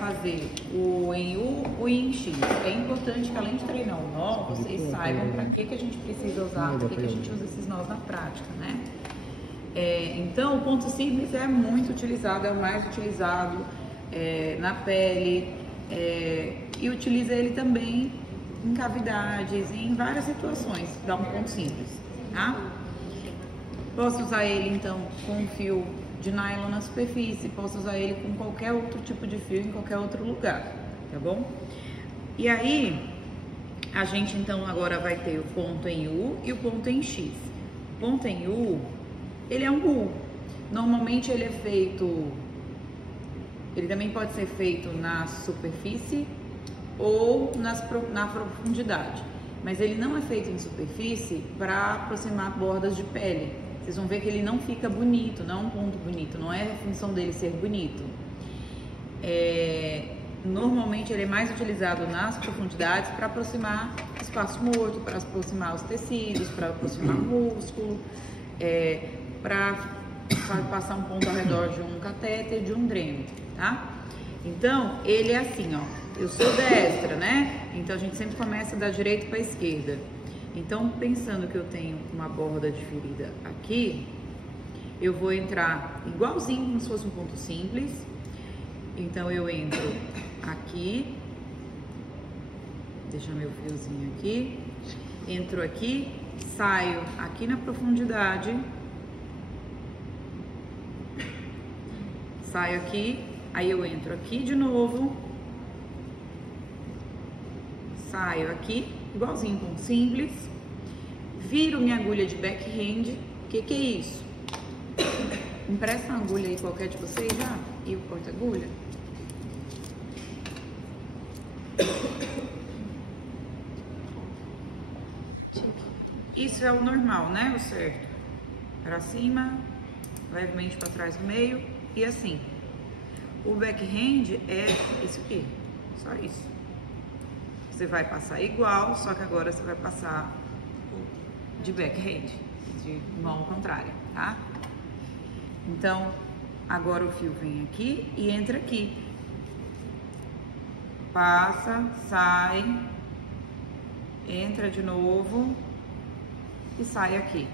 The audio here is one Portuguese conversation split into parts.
fazer o em U, o em X. É importante que além de treinar o nó, vocês saibam para que a gente precisa usar, para que a gente usa esses nós na prática, né? Então, o ponto simples é muito utilizado, é o mais utilizado na pele e utiliza ele também em cavidades, em várias situações, dá um ponto simples, tá? Posso usar ele então com fio de nylon na superfície, posso usar ele com qualquer outro tipo de fio em qualquer outro lugar, tá bom? E aí, a gente então agora vai ter o ponto em U e o ponto em X. O ponto em U, ele é um U. Normalmente ele é feito, ele também pode ser feito na superfície ou na profundidade, mas ele não é feito em superfície para aproximar bordas de pele. Vocês vão ver que ele não fica bonito, não é um ponto bonito, não é a função dele ser bonito. Normalmente ele é mais utilizado nas profundidades para aproximar espaço morto, para aproximar os tecidos, para aproximar o músculo, para passar um ponto ao redor de um catéter, de um dreno, tá? Então, ele é assim, ó, eu sou destra, né? Então a gente sempre começa da direita para a esquerda. Então, pensando que eu tenho uma borda de ferida aqui, eu vou entrar igualzinho como se fosse um ponto simples. Então, eu entro aqui, deixa meu fiozinho aqui, entro aqui, saio aqui na profundidade, saio aqui, aí eu entro aqui de novo, saio aqui, igualzinho ponto simples, viro minha agulha de backhand. O que é isso? Empresta uma agulha aí qualquer de vocês já? E o porta-agulha? Isso é o normal, né? O certo. Para cima, levemente para trás do meio e assim. O backhand é isso aqui, só isso. Você vai passar igual, só que agora você vai passar de backhand, de mão contrária, tá? Então, agora o fio vem aqui e entra aqui. Passa, sai, entra de novo e sai aqui.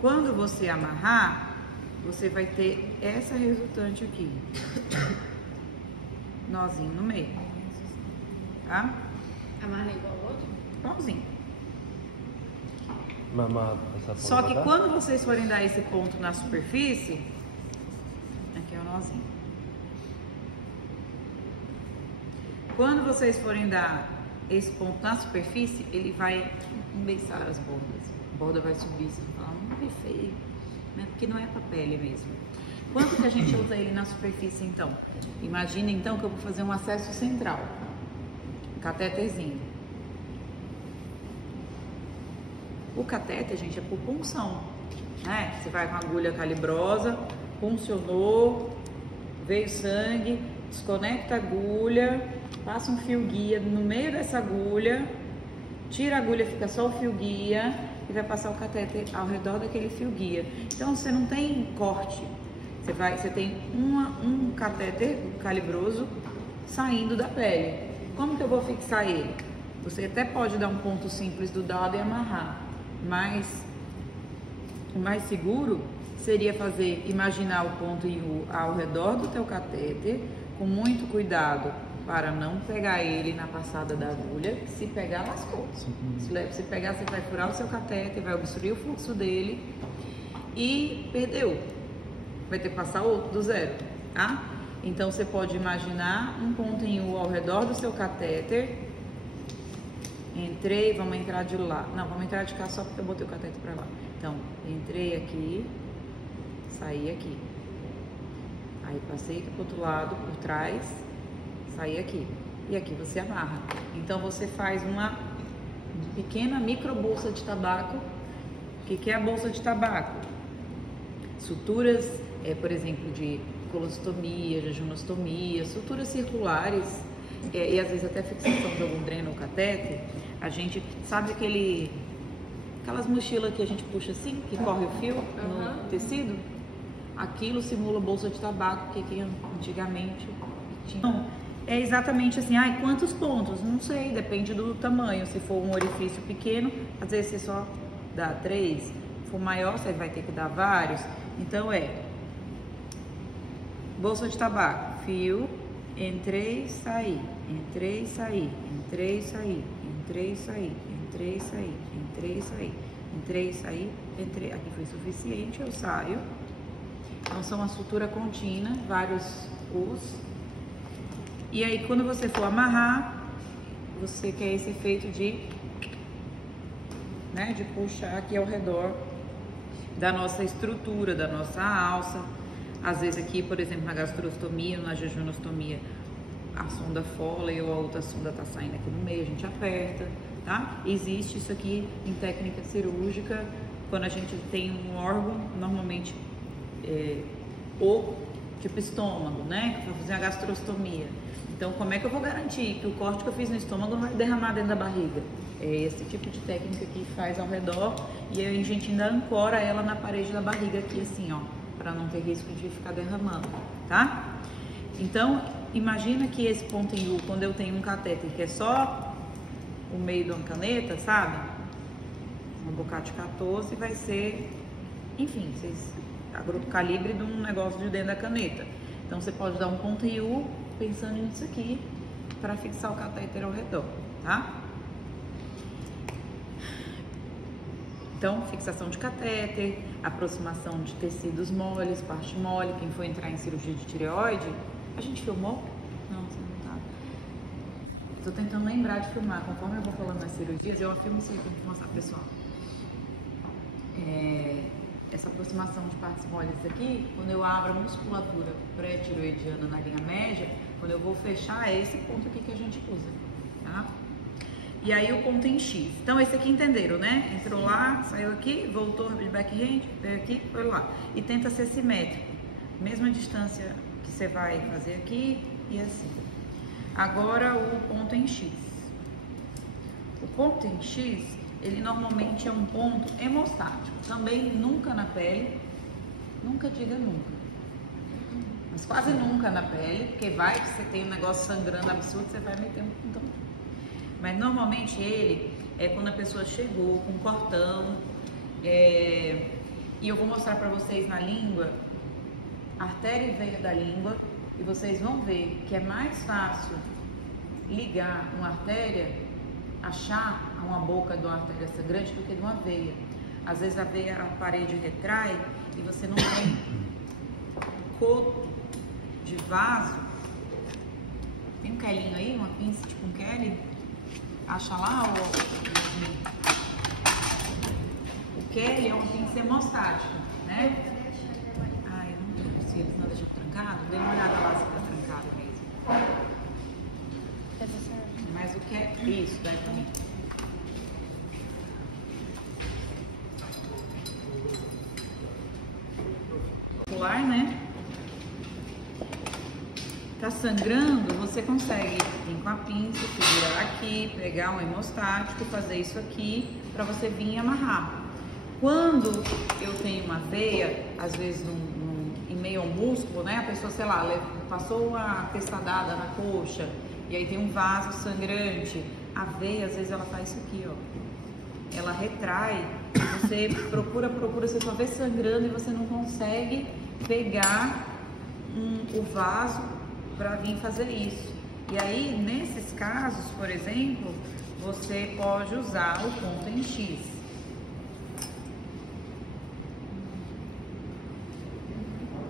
Quando você amarrar, você vai ter essa resultante aqui. Nozinho no meio. Tá? Amarra igual ao outro? Igualzinho. Só que quando vocês forem dar esse ponto na superfície, aqui é o nozinho. Quando vocês forem dar esse ponto na superfície, ele vai embeiçar as bordas. A borda vai subir, você vai falar, não é feio, né? Porque não é pra pele mesmo. Quando que a gente usa ele na superfície, então? Imagina, então, que eu vou fazer um acesso central. Catéterzinho. O catéter, gente, é por punção, né? Você vai com a agulha calibrosa, puncionou, veio sangue, desconecta a agulha, passa um fio guia no meio dessa agulha, tira a agulha, fica só o fio guia e vai passar o catéter ao redor daquele fio guia. Então você não tem corte, você tem um catéter calibroso saindo da pele. Como que eu vou fixar ele? Você até pode dar um ponto simples do dado e amarrar, mas o mais seguro seria imaginar o ponto em U ao redor do teu catéter, com muito cuidado para não pegar ele na passada da agulha. Se pegar, lascou. Se pegar, você vai furar o seu catéter, vai obstruir o fluxo dele e perdeu. Vai ter que passar outro do zero, tá? Então, você pode imaginar um ponto em U ao redor do seu catéter. Entrei, vamos entrar de lá. Não, vamos entrar de cá só porque eu botei o catéter pra lá. Então, entrei aqui, saí aqui. Aí, passei aqui pro outro lado, por trás, saí aqui. E aqui você amarra. Então, você faz uma pequena micro bolsa de tabaco. O que é a bolsa de tabaco? Suturas, por exemplo, de colostomia, jejunostomia, suturas circulares e às vezes até fixação de algum dreno ou catéter. A gente sabe aquelas mochilas que a gente puxa assim, que corre o fio no tecido? Aquilo simula bolsa de tabaco, que antigamente Então, é exatamente assim, quantos pontos? Não sei, depende do tamanho. Se for um orifício pequeno, às vezes você só dá 3. Se for maior, você vai ter que dar vários. Então bolsa de tabaco, fio, entrei, saí, entrei, saí, entrei, saí, entrei, saí, entrei, saí, entrei, saí, entrei, saí, entrei. Aqui foi suficiente, eu saio. Então são uma sutura contínua, vários U's. E aí quando você for amarrar, você quer esse efeito de puxar aqui ao redor da nossa estrutura, da nossa alça. Às vezes aqui, por exemplo, na gastrostomia, na jejunostomia, a sonda Foley ou a outra sonda tá saindo aqui no meio, a gente aperta, tá? Existe isso aqui em técnica cirúrgica, quando a gente tem um órgão, normalmente tipo estômago, né? Para fazer a gastrostomia. Então, como é que eu vou garantir que o corte que eu fiz no estômago não vai derramar dentro da barriga? É esse tipo de técnica que faz ao redor e aí a gente ainda ancora ela na parede da barriga aqui, assim, ó, para não ter risco de ficar derramando, tá? Então, imagina que esse ponto em U, quando eu tenho um catéter que é só o meio de uma caneta, sabe? Um Bocati 14 vai ser, enfim, o calibre de um negócio de dentro da caneta. Então, você pode dar um ponto em U pensando nisso aqui para fixar o catéter ao redor, tá? Então, fixação de catéter, aproximação de tecidos moles, parte mole. Quem for entrar em cirurgia de tireoide, a gente filmou? Não, você não tá. Tô tentando lembrar de filmar. Conforme eu vou falando nas cirurgias, eu afirmo isso aí pra gente mostrar pro pessoal. Essa aproximação de partes moles aqui, quando eu abro a musculatura pré-tireoidiana na linha média, quando eu vou fechar, é esse ponto aqui que a gente usa, tá? E aí o ponto em X. Então esse aqui entenderam, né? Entrou lá, saiu aqui, voltou de backhand, veio aqui, foi lá. E tenta ser simétrico. Mesma distância que você vai fazer aqui e assim. Agora o ponto em X. O ponto em X, ele normalmente é um ponto hemostático. Também nunca na pele, nunca diga nunca. Mas quase nunca na pele, porque vai que você tem um negócio sangrando absurdo, você vai meter um pontão. Mas normalmente ele é quando a pessoa chegou com um cortão, e eu vou mostrar para vocês na língua, artéria e veia da língua, e vocês vão ver que é mais fácil ligar uma artéria, achar uma boca de uma artéria sangrante do que de uma veia. Às vezes a veia, a parede retrai e você não tem coto de vaso. Tem um quelinho aí, uma pinça tipo um Kelly? Acha lá o Kelly é uma pinça hemostática, né? Ai, não trouxe eles, não deixou trancado? Dê uma olhada lá se tá trancado mesmo. Mas o Kelly, isso, daí pra mim. Né? Tá sangrando, você consegue vir com a pinça, segurar aqui, pegar um hemostático e fazer isso aqui para você vir e amarrar. Quando eu tenho uma veia, às vezes em meio ao músculo, né? A pessoa, sei lá, passou uma testadada na coxa e aí tem um vaso sangrante. A veia, às vezes, ela faz isso aqui, ó. Ela retrai, você procura, você só vê sangrando e você não consegue pegar o vaso para vir fazer isso. E aí, nesses casos, por exemplo, você pode usar o ponto em X.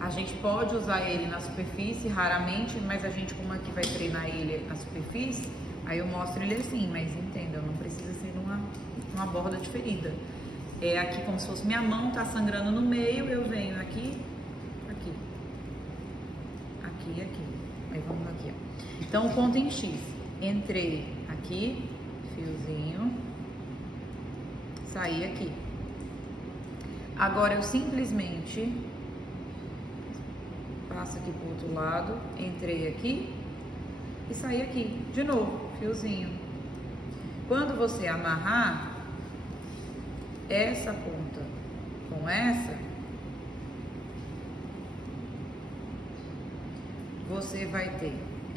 A gente pode usar ele na superfície, raramente, mas a gente, como aqui vai treinar ele na superfície, aí eu mostro ele assim, mas entenda, não precisa ser numa borda de ferida. É aqui como se fosse minha mão, tá sangrando no meio, eu venho aqui, aqui, aqui, aqui. Aí vamos aqui, ó. Então, o ponto em X. Entrei aqui, fiozinho, saí aqui. Agora, eu simplesmente passo aqui pro outro lado, entrei aqui e saí aqui. De novo, fiozinho. Quando você amarrar essa ponta com essa, você vai ter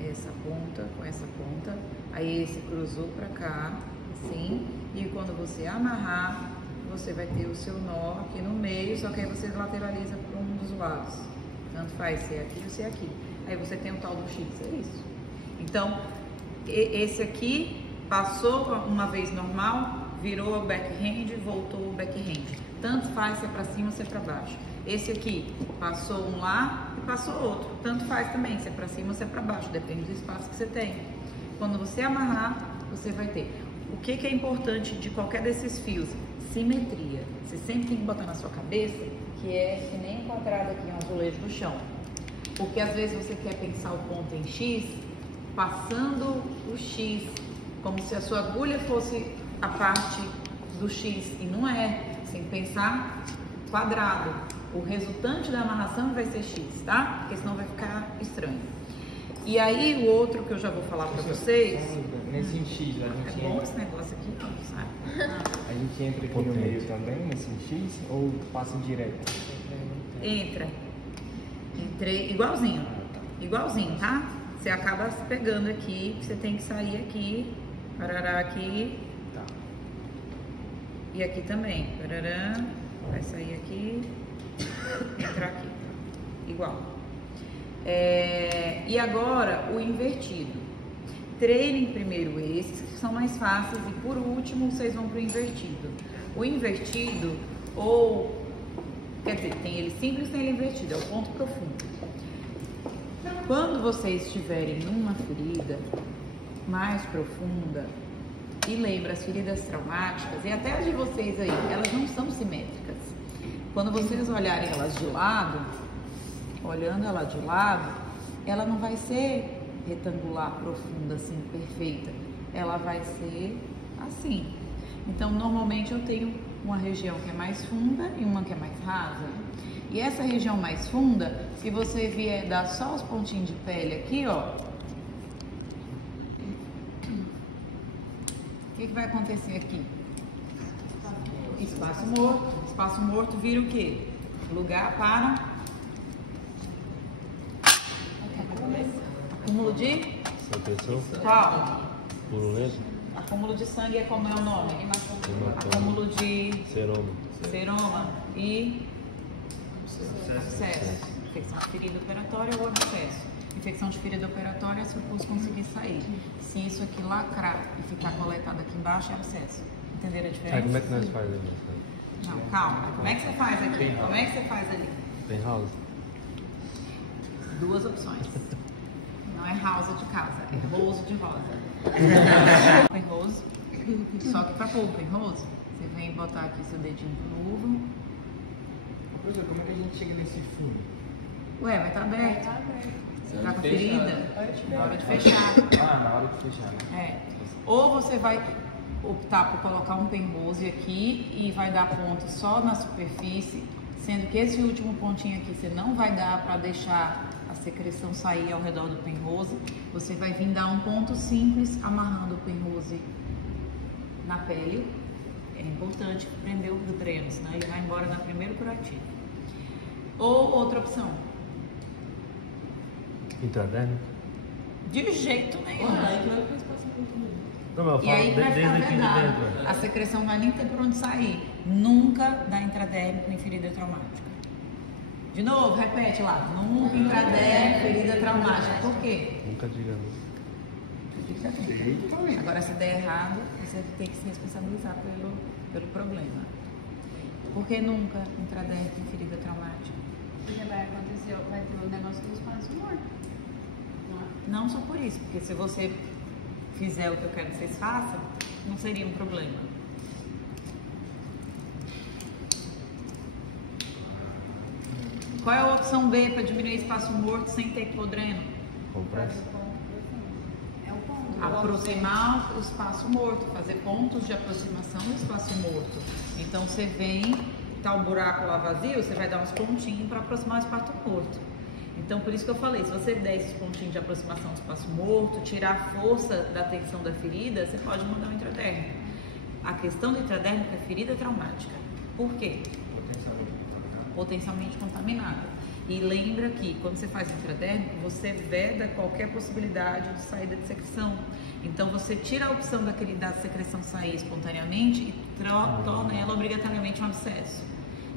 essa ponta com essa ponta, aí esse cruzou pra cá, assim, e quando você amarrar, você vai ter o seu nó aqui no meio, só que aí você lateraliza para um dos lados. Tanto faz ser aqui ou ser aqui. Aí você tem o tal do X, é isso. Então, esse aqui passou uma vez normal, virou o backhand, voltou o backhand. Tanto faz se é para cima ou se é para baixo. Esse aqui passou um lá e passou outro. Tanto faz também se é para cima ou se é para baixo, depende do espaço que você tem. Quando você amarrar, você vai ter. O que é importante de qualquer desses fios? Simetria. Você sempre tem que botar na sua cabeça que é que nem enquadrado aqui um azulejo do chão. Porque às vezes você quer pensar o ponto em X, passando o X, como se a sua agulha fosse a parte do X, e não é. Sem pensar quadrado. O resultante da amarração vai ser X, tá? Porque senão vai ficar estranho. E aí o outro que eu já vou falar pra vocês... Nesse X, a gente bom esse negócio aqui, não, sabe? A gente entra aqui no meio também, nesse X, ou passa direto? Entra. Entrei igualzinho. Igualzinho, tá? Você acaba pegando aqui, você tem que sair aqui, parará aqui. Tá. E aqui também, parará, vai sair aqui, entrar aqui. Igual. E agora o invertido. Treinem primeiro esses, que são mais fáceis, e por último vocês vão para o invertido. O invertido, ou quer dizer, tem ele simples, tem ele invertido, é o ponto profundo. Quando vocês estiverem numa ferida mais profunda, e lembra as feridas traumáticas, e até as de vocês aí, elas não são simétricas. Quando vocês olharem elas de lado, olhando ela de lado, ela não vai ser retangular, profunda, assim, perfeita. Ela vai ser assim. Então, normalmente eu tenho uma região que é mais funda e uma que é mais rasa. E essa região mais funda, se você vier dar só os pontinhos de pele aqui, ó, o que vai acontecer aqui? Espaço morto. Espaço morto vira o quê? Lugar para acúmulo de qual? Purulento? Acúmulo de sangue é como é o nome? Acúmulo de seroma e abscesso. Infecção de ferida operatória ou abscesso. Infecção de ferida operatória é se o pus conseguir sair. Se isso aqui lacrar e ficar coletado aqui embaixo é abscesso. Entenderam a diferença? Como é que nós fazemos? Não, calma. Como é que você faz aqui? Como é que você faz ali? Tem house? Duas opções. Não é house de casa, é rose de rosa. Open rose. Só que para pôr open rose, você vem botar aqui seu dedinho pro luva. Professor, como é que a gente chega nesse fundo? Ué, vai estar aberto. Você tá com a ferida? Na hora de fechar. Ah, na hora de fechar, né? É. Ou você vai optar por colocar um penrose aqui e vai dar ponto só na superfície, sendo que esse último pontinho aqui você não vai dar para deixar a secreção sair ao redor do penrose. Você vai vir dar um ponto simples amarrando o penrose na pele. É importante prender o dreno, senão ele vai embora na primeira curativo. Ou outra opção. Intradérmico? De jeito nenhum. Não, mas eu E aí falo vai desde ficar aqui de vedado. dentro. A secreção não vai nem ter por onde sair. Nunca dá intradérmico em ferida traumática. De novo, repete lá. Nunca intradérmico em ferida traumática. Por quê? Nunca diga não. Agora, se der errado, você tem que se responsabilizar pelo problema. Por que nunca intradérmico em ferida traumática? Porque vai acontecer, vai ter um negócio do espaço morto. Não só por isso, porque se você fizer o que eu quero que vocês façam, não seria um problema. Qual é a opção B para diminuir espaço morto sem ter que pôr dreno? Compressa. É o ponto. Aproximar o espaço morto, fazer pontos de aproximação do espaço morto. Então você vem, tá o buraco lá vazio, você vai dar uns pontinhos para aproximar o espaço morto. Então por isso que eu falei, se você der esses pontinhos de aproximação do espaço morto, tirar a força da tensão da ferida, você pode mandar um intradérmico. A questão do intradérmico é ferida traumática. Por quê? Potencialmente contaminada. E lembra que quando você faz intradérmico, você veda qualquer possibilidade de saída de secreção. Então você tira a opção da secreção sair espontaneamente e torna ela obrigatoriamente um abscesso.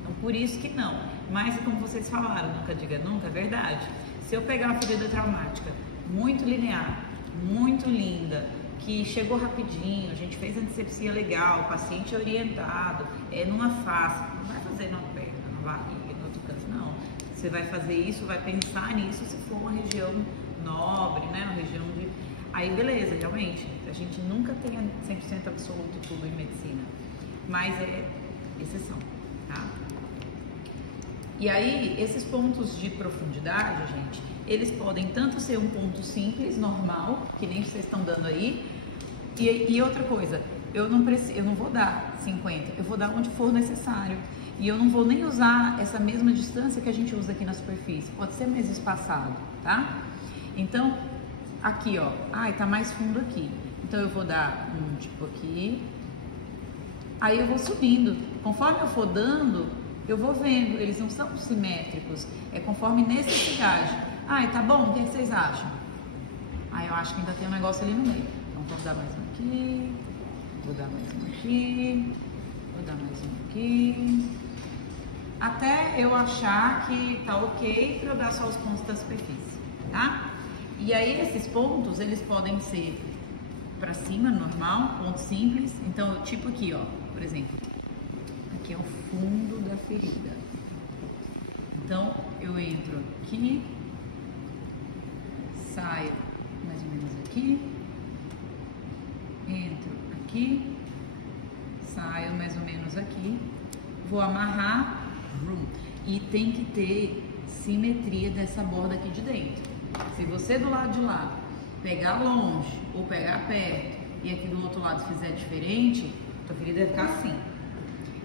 Então por isso que não. Mas como vocês falaram, nunca diga nunca, é verdade. Se eu pegar uma ferida traumática muito linear, muito linda, que chegou rapidinho, a gente fez antisepsia legal, o paciente é orientado, é numa face, não vai fazer numa perna, na barriga, no outro canto, não. Você vai fazer isso, vai pensar nisso se for uma região nobre, né, uma região de... Aí beleza, realmente, a gente nunca tem 100% absoluto tudo em medicina, mas é exceção, tá? E aí, esses pontos de profundidade, gente, eles podem tanto ser um ponto simples, normal, que nem vocês estão dando aí, e outra coisa, eu não vou dar 50, eu vou dar onde for necessário. E eu não vou nem usar essa mesma distância que a gente usa aqui na superfície, pode ser mais espaçado, tá? Então, aqui, ó, tá mais fundo aqui. Então eu vou dar um tipo aqui, aí eu vou subindo. Conforme eu for dando, eu vou vendo, eles não são simétricos, é conforme necessidade. Tá bom, o que vocês acham? Eu acho que ainda tem um negócio ali no meio. Então vou dar mais um aqui, vou dar mais um aqui, vou dar mais um aqui, até eu achar que tá ok para eu dar só os pontos da superfície, tá? E aí esses pontos, eles podem ser para cima, normal, ponto simples. Então, tipo aqui, ó, por exemplo, aqui é o fundo da ferida. Então, eu entro aqui, saio mais ou menos aqui, entro aqui, saio mais ou menos aqui, vou amarrar, e tem que ter simetria dessa borda aqui de dentro. Se você do lado de lá pegar longe ou pegar perto e aqui do outro lado fizer diferente, tua ferida vai ficar assim.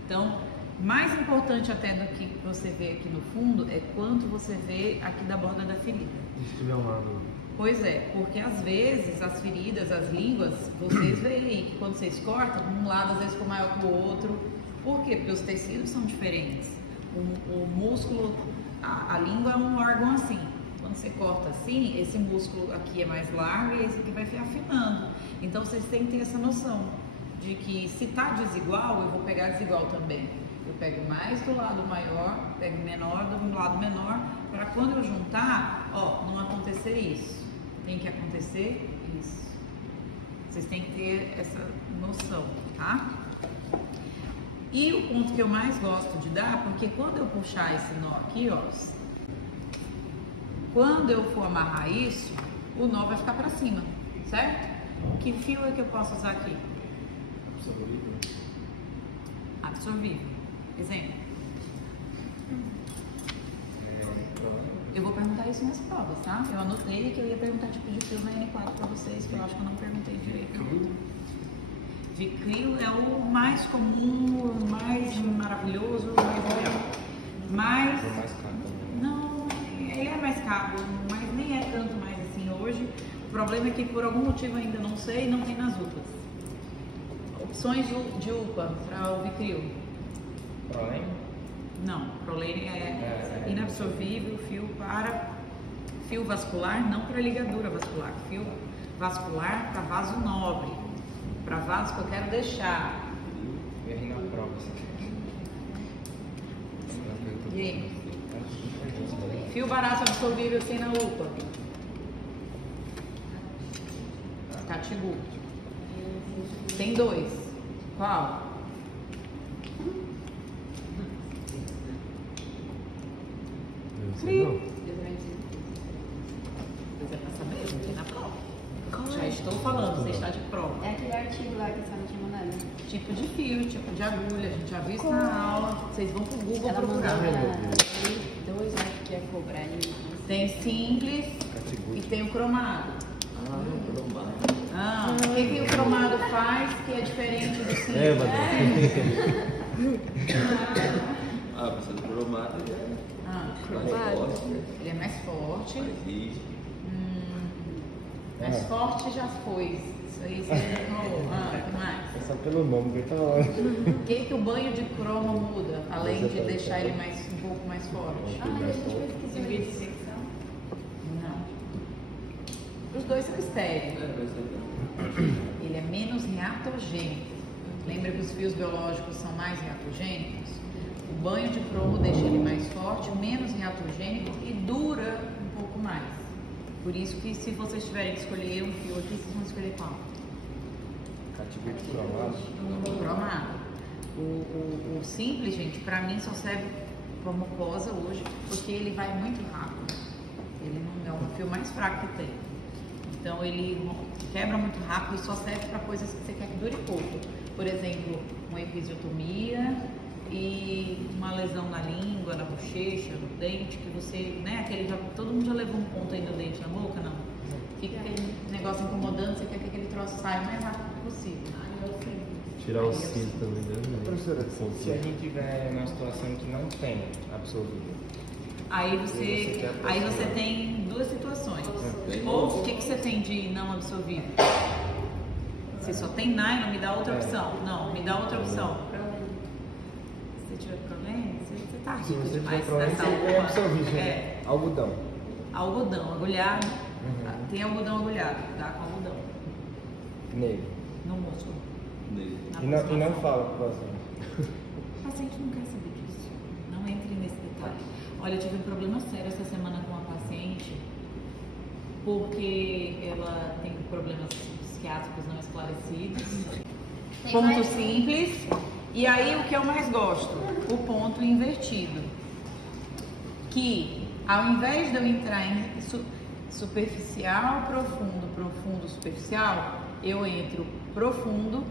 Então, mais importante até do que você vê aqui no fundo é quanto você vê aqui da borda da ferida. Se tiver um lado... Pois é, porque às vezes as feridas, as línguas, vocês veem aí que quando vocês cortam, um lado às vezes ficou maior que o outro. Por quê? Porque os tecidos são diferentes. O músculo, a língua é um órgão assim. Quando você corta assim, esse músculo aqui é mais largo e esse aqui vai se afinando. Então vocês têm que ter essa noção de que se tá desigual, eu vou pegar desigual também. Eu pego mais do lado maior, pego menor do lado menor, para quando eu juntar, não acontecer isso. Tem que acontecer isso. Vocês têm que ter essa noção, tá? E o ponto que eu mais gosto de dar, porque quando eu puxar esse nó aqui, quando eu for amarrar isso, o nó vai ficar para cima, certo? Que fio é que eu posso usar aqui? Absorvível. Exemplo. Eu vou perguntar isso nas provas, tá? Eu anotei que eu ia perguntar tipo de fio na N4 para vocês, que eu acho que eu não perguntei direito. Vicryl é o mais comum, o mais maravilhoso, o mais real. Mas, não, ele é mais caro, mas nem é tanto mais assim hoje. O problema é que por algum motivo ainda não sei, não tem nas UPAs. Opções de UPA para o Vicryl. Prolene? Não, Prolene é inabsorvível, fio vascular, não para ligadura vascular, fio vascular para vaso nobre, para vaso que eu quero deixar. Eu errei na prova. E aí? Fio barato absorvível sem na UPA. Catigu. Tem dois. Qual? Não. Mas é pra saber, não tem na prova. Já estou falando, você está de prova. É aquele artigo lá que a senhora tinha mandado. Tipo de fio, tipo de agulha, a gente já viu isso na aula. Vocês vão pro Google Ela mandou procurar. dois, acho que é cobrar. Tem simples e tem o cromado. O que o cromado faz que é diferente do simples? Você do cromado Ele é mais forte. mais rígido. Mais forte já foi. Isso aí você não rolou. Mais. É só pelo nome que ele tá falando. O que o banho de cromo muda, além de deixar ele um pouco mais forte? A gente pesquisou isso. Não. Os dois são estéreis. Ele é menos reatogênico. Lembra que os fios biológicos são mais reatogênicos? O banho de cromo deixa ele mais forte, menos reatogênico e dura um pouco mais. Por isso que se vocês tiverem que escolher um fio aqui, vocês vão escolher qual? Cativeiro cromado. Cromado. O simples, gente, pra mim só serve como mucosa hoje, porque ele vai muito rápido. Ele não é o fio mais fraco que tem. Então ele quebra muito rápido e só serve para coisas que você quer que dure pouco. Por exemplo, uma episiotomia e uma lesão na língua, na bochecha, no dente, que você, né, todo mundo já levou um ponto aí no dente, na boca, não? Fica aquele negócio incomodando, você quer que aquele troço saia o mais rápido possível. Tirar o cinto também, né? Professora, se a gente tiver numa situação que não tem absorvido, Aí você tem duas situações. Ou o que você tem de não absorvido? Se só tem nylon, me dá outra opção. Não, me dá outra opção. Se tiver problema, você tá rico se demais tiver nessa problema, é absorvido, né? É. Algodão. Algodão, agulhado. Tem algodão agulhado, dá com algodão. Nele. No músculo. Na E não aproximação. fala pro paciente. O paciente não quer saber disso. Não entre nesse detalhe. Olha, eu tive um problema sério essa semana com uma paciente, porque ela tem problemas psiquiátricos não esclarecidos. Ponto simples. E aí o que eu mais gosto? O ponto invertido. Que ao invés de eu entrar em superficial, profundo, profundo, superficial, eu entro profundo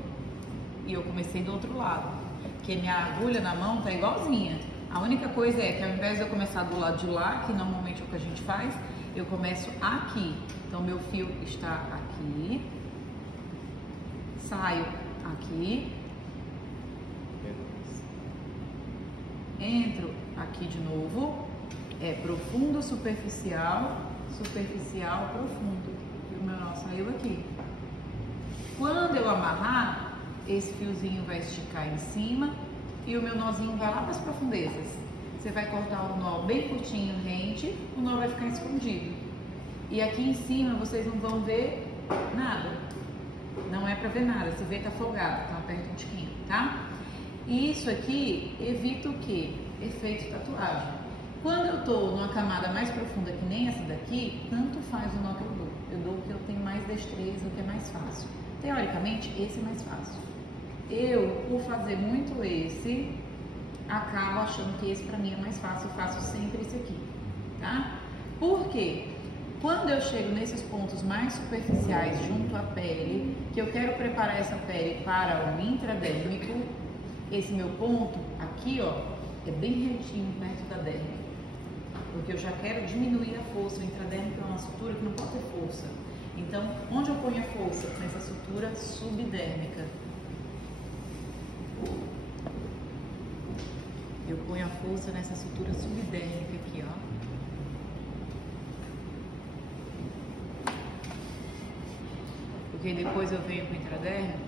e eu comecei do outro lado. Porque minha agulha na mão tá igualzinha. A única coisa é que ao invés de eu começar do lado de lá, que normalmente é o que a gente faz, eu começo aqui. Então meu fio está aqui, saio aqui, entro aqui de novo, é profundo, superficial, superficial, profundo. O meu nó saiu aqui. Quando eu amarrar, esse fiozinho vai esticar em cima e o meu nozinho vai lá para as profundezas. Você vai cortar o nó bem curtinho, rente, o nó vai ficar escondido. E aqui em cima vocês não vão ver nada. Não é para ver nada, se vê tá folgado, então aperta um tiquinho, tá? E isso aqui evita o quê? Efeito tatuagem. Quando eu tô numa camada mais profunda que nem essa daqui, tanto faz o nó que eu dou. Eu dou o que eu tenho mais destreza, o que é mais fácil. Teoricamente, esse é mais fácil. Eu, por fazer muito esse, acabo achando que esse pra mim é mais fácil, eu faço sempre esse aqui, tá? Por quê? Quando eu chego nesses pontos mais superficiais junto à pele, que eu quero preparar essa pele para o intradérmico, esse meu ponto aqui, ó, é bem retinho perto da derme, porque eu já quero diminuir a força. O intradérmico é uma sutura que não pode ter força. Então, onde eu ponho a força? Nessa sutura subdérmica. Eu ponho a força nessa sutura subdérmica aqui, ó. Porque depois eu venho pro intradérmico,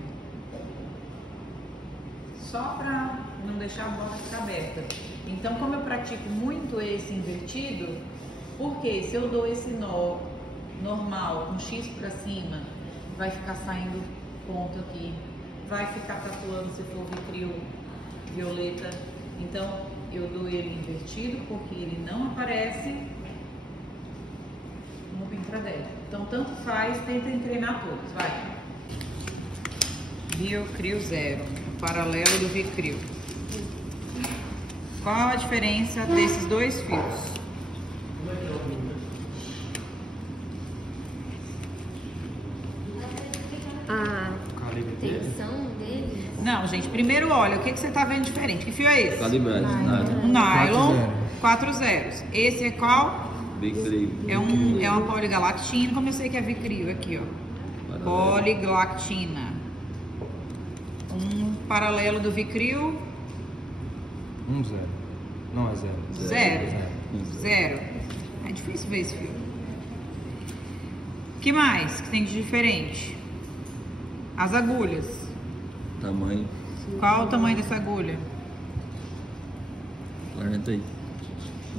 só para não deixar a borda ficar aberta. Então, como eu pratico muito esse invertido, porque se eu dou esse nó normal, com X para cima, vai ficar saindo ponto aqui, vai ficar tatuando se for vitril violeta. Então, eu dou ele invertido porque ele não aparece no intradérmico. Então, tanto faz, tentem treinar todos, vai. Vicril 0, paralelo do Vicril. Qual a diferença desses dois fios? A tensão dele. Não, gente, primeiro olha, o que você tá vendo diferente? Que fio é esse? Calibragem, nada. Um nylon, 4 zeros. Esse é qual? Vicril. É uma poligalactina, como eu sei que é Vicril, aqui, ó. Poligalactina. Um paralelo do Vicril. 0. Não é 0. Zero. É difícil ver esse fio. Que mais que tem de diferente? As agulhas. Tamanho. Qual o tamanho dessa agulha? 40 aí.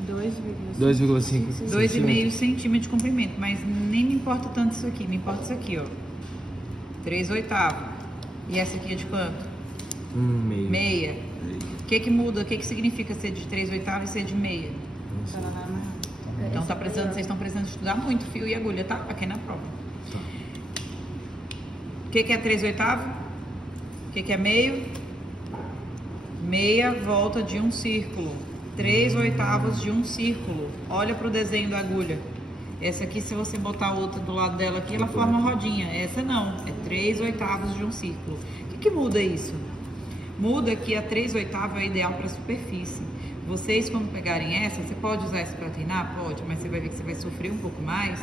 2,5 2,5 centímetros de comprimento, mas nem me importa tanto isso aqui, me importa isso aqui, ó. 3/8. E essa aqui é de quanto? Meio. Meia. O que muda? O que significa ser de 3/8 e ser de meia? Então vocês estão precisando estudar muito fio e agulha, tá? Aqui na prova. O que é 3/8? O que é meio? Meia volta de um círculo. 3/8 de um círculo. Olha para o desenho da agulha. Essa aqui, se você botar outra do lado dela aqui, ela forma uma rodinha. Essa não, é 3/8 de um círculo. O que muda isso? Muda que a 3/8 é ideal para superfície. Vocês, quando pegarem essa, você pode usar essa para treinar? Pode, mas você vai ver que você vai sofrer um pouco mais,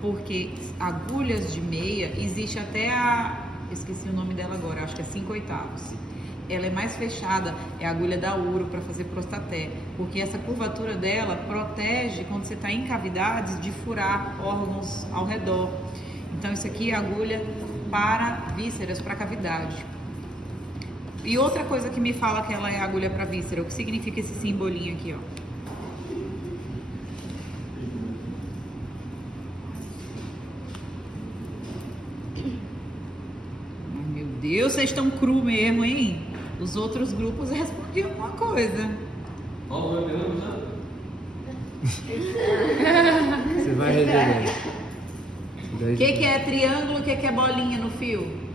porque agulhas de meia, existe até esqueci o nome dela agora, acho que é 5/8. Ela é mais fechada, é a agulha da Uro para fazer prostaté, porque essa curvatura dela protege quando você está em cavidades de furar órgãos ao redor. Então isso aqui é agulha para vísceras, para cavidade. E outra coisa que me fala que ela é agulha para víscera, o que significa esse simbolinho aqui, ó? Ai, meu Deus, vocês estão cru mesmo, hein? Os outros grupos respondiam uma coisa. Você vai resolver. O que é triângulo, o que é bolinha no fio?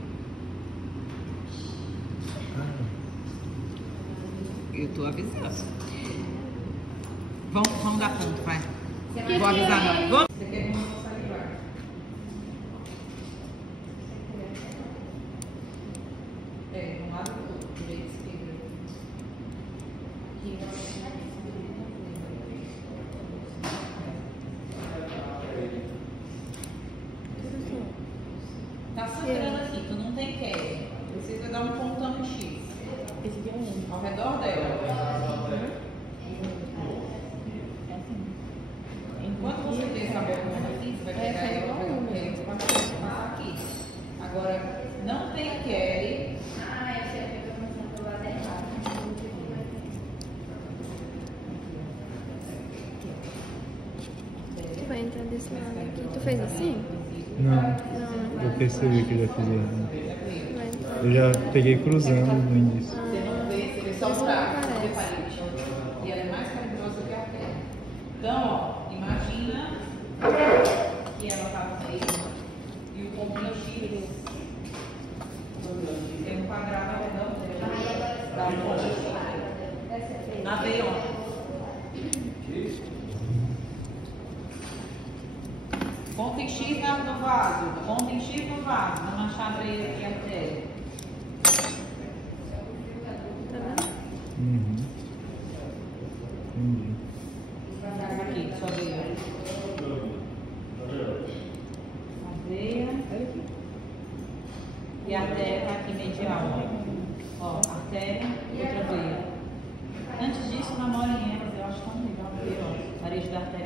Eu tô avisando. Vamos dar ponto, vai. Vou avisar não. Vamos. Você quer que eu possa livrar? De um lado do outro, direito e esquerdo. Tá sangrando aqui, tu não tem queda. Precisa dar um pontão em X. Ao redor dela. Enquanto você tem essa boca assim, você vai pegar ela, você vai passar aqui. Agora, não tem Kelly. Tu vai entrar desse lado aqui. Tu fez assim? Não. Eu percebi que eu já fiz errado. Vai entrar. Eu já peguei cruzando no início. Só buraco, e ela é mais calibrosa que a terra. Então, ó, imagina que ela tá aí e o pontinho X é um quadrado ao redor dela. Dá um ponto X. Na veia, ó. Ponto em X no vaso. Ponto em X no vaso. Na machada aí aqui a terra. Entendi. Aqui, sua veia. A veia. E a artéria tá aqui medial. Ó, artéria e outra veia. Antes disso, namorem elas. Eu acho tão legal ver, ó. Parede da artéria.